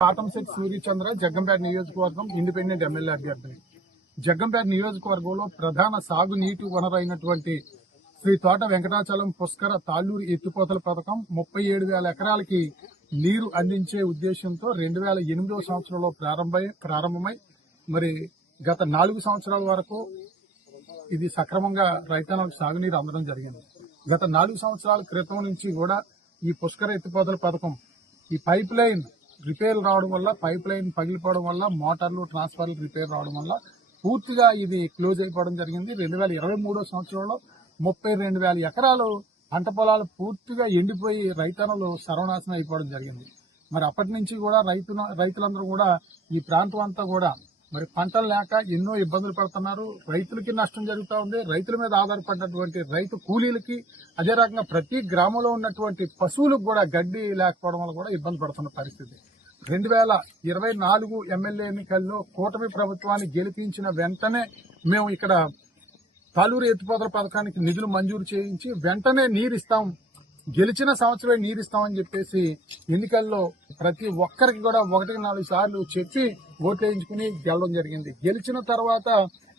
కాటంశెట్టి సూర్యచంద్ర జగ్గంపేట నియోజకవర్గం independent MLA అభ్యర్థి. జగ్గంపేట నియోజకవర్గంలో ప్రధాన సాగునీటి వనరైనటువంటి శ్రీ తోట వెంకటాచలం పుష్కర తాళ్లూరు ఎత్తిపోతల పథకం 37,000 ఎకరాలకి నీరు అందించే ఉద్దేశంతో 2008వ సంవత్సరంలో ప్రారంభమై మరి గత 4 సంవత్సరాల వరకు ఇది సక్రమంగా రైతాంగాలకు సాగునీరు అందడం జరిగింది. గత 4 సంవత్సరాల క్రితం నుంచి కూడా ఈ పుష్కర ఎత్తిపోతల పథకం ఈ పైప్ లైన్ రిపేర్ రావడం వల్ల, పైప్ లైన్ పగిలిపోవడం వల్ల, మోటార్లు ట్రాన్స్ఫార్మర్లు రిపేర్ రావడం వల్ల పూర్తిగా ఇది క్లోజ్ అయిపోవడం జరిగింది. 2023వ సంవత్సరంలో 32,000 ఎకరాలు పంట పొలాలు పూర్తిగా ఎండిపోయి రైతన్నలు సర్వనాశనం అయిపోవడం జరిగింది. మరి అప్పటి నుంచి కూడా రైతులందరూ కూడా ఈ ప్రాంతం అంతా కూడా మరి పంటలు లేక ఎన్నో ఇబ్బందులు పడుతున్నారు. రైతులకి నష్టం జరుగుతూ ఉంది. రైతుల మీద ఆధారపడినటువంటి రైతు కూలీలకి, అదే రకంగా ప్రతి గ్రామంలో ఉన్నటువంటి పశువులకు కూడా గడ్డి లేకపోవడం వల్ల కూడా ఇబ్బంది పడుతున్న పరిస్థితి. 2024 ఎమ్మెల్యే ఎన్నికల్లో కూటమి ప్రభుత్వాన్ని గెలిపించిన వెంటనే మేము ఇక్కడ తాళ్లూరు ఎత్తిపోతల పథకానికి నిధులు మంజూరు చేయించి వెంటనే నీరిస్తాం, గెలిచిన సంవత్సరమే నీరిస్తామని చెప్పేసి ఎన్నికల్లో ప్రతి ఒక్కరికి కూడా 1-4 సార్లు చెప్పి ఓట్లేయించుకుని గెలవడం జరిగింది. గెలిచిన తర్వాత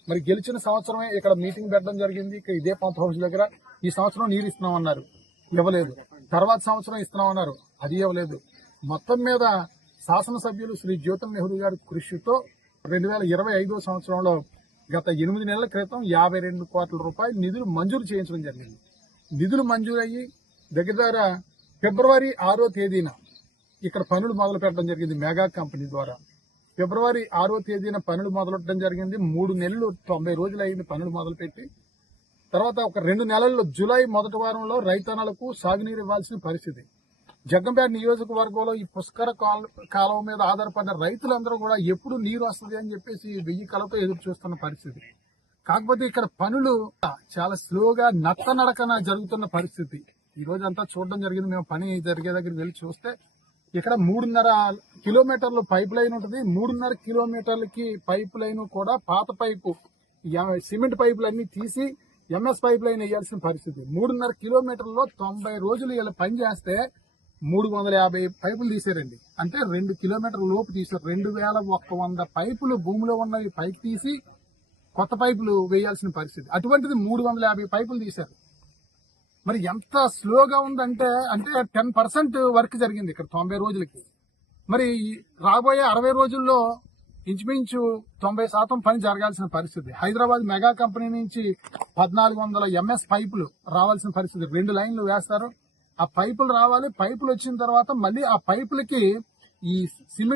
మరి గెలిచిన సంవత్సరమే ఇక్కడ మీటింగ్ పెట్టడం జరిగింది. ఇదే పంప్ హౌస్ దగ్గర ఈ సంవత్సరం నీరు ఇస్తున్నామన్నారు, ఇవ్వలేదు. తర్వాత సంవత్సరం ఇస్తున్నామన్నారు, అది ఇవ్వలేదు. మొత్తం మీద శాసనసభ్యులు శ్రీ జ్యోతుల నెహ్రూ గారి కృషితో 2025వ సంవత్సరంలో గత 8 నెలల క్రితం 52 కోట్ల రూపాయలు నిధులు మంజూరు చేయించడం జరిగింది. నిధులు మంజూరయ్యి దగ్గర ఫిబ్రవరి 6వ తేదీన ఇక్కడ పనులు మొదలు పెట్టడం జరిగింది. మెగా కంపెనీ ద్వారా ఫిబ్రవరి 6వ తేదీన పనులు మొదలెట్టడం జరిగింది. 3 నెలలు 90 రోజులు అయింది పనులు మొదలుపెట్టి. తర్వాత ఒక 2 నెలల్లో జూలై మొదటి వారంలో రైతన్నలకు సాగునీరు ఇవ్వాల్సిన పరిస్థితి. జగ్గంపేట నియోజకవర్గంలో ఈ పుష్కర కాలువ మీద ఆధారపడిన రైతులందరూ కూడా ఎప్పుడు నీరు వస్తుంది అని చెప్పేసి 1000 కలతో ఎదురు చూస్తున్న పరిస్థితి. కాకపోతే ఇక్కడ పనులు చాలా స్లోగా నత్తనడకన జరుగుతున్న పరిస్థితి. ఈ రోజు అంతా చూడడం జరిగింది. మేము పని జరిగే దగ్గరికి వెళ్ళి చూస్తే ఇక్కడ 3.5 కిలోమీటర్లు పైప్ లైన్ ఉంటుంది. 3.5 కిలోమీటర్లకి పైప్ లైన్ కూడా పాత పైపు సిమెంట్ పైపులన్నీ తీసి ఎంఎస్ పైప్ లైన్ వేయాల్సిన పరిస్థితి. 3.5 కిలోమీటర్లో 90 రోజులు ఇలా పని చేస్తే 350 పైపులు తీసారండి. అంటే 2 కిలోమీటర్ల లోపు తీసారు. 2,100 పైపులు భూమిలో ఉన్నవి పైకి తీసి కొత్త పైపులు వేయాల్సిన పరిస్థితి. అటువంటిది 350 పైపులు తీశారు. మరి ఎంత స్లోగా ఉందంటే 10% వర్క్ జరిగింది ఇక్కడ 90 రోజులకి. మరి రాబోయే 60 రోజుల్లో ఇంచుమించు 90% పని జరగాల్సిన పరిస్థితి. హైదరాబాద్ మెగా కంపెనీ నుంచి 1400 ఎంఎస్ పైపులు రావాల్సిన పరిస్థితి. 2 లైన్లు వేస్తారు. ఆ పైపులు రావాలి. పైపులు వచ్చిన తర్వాత మళ్ళీ ఆ పైపులకి ఈ సిమెంట్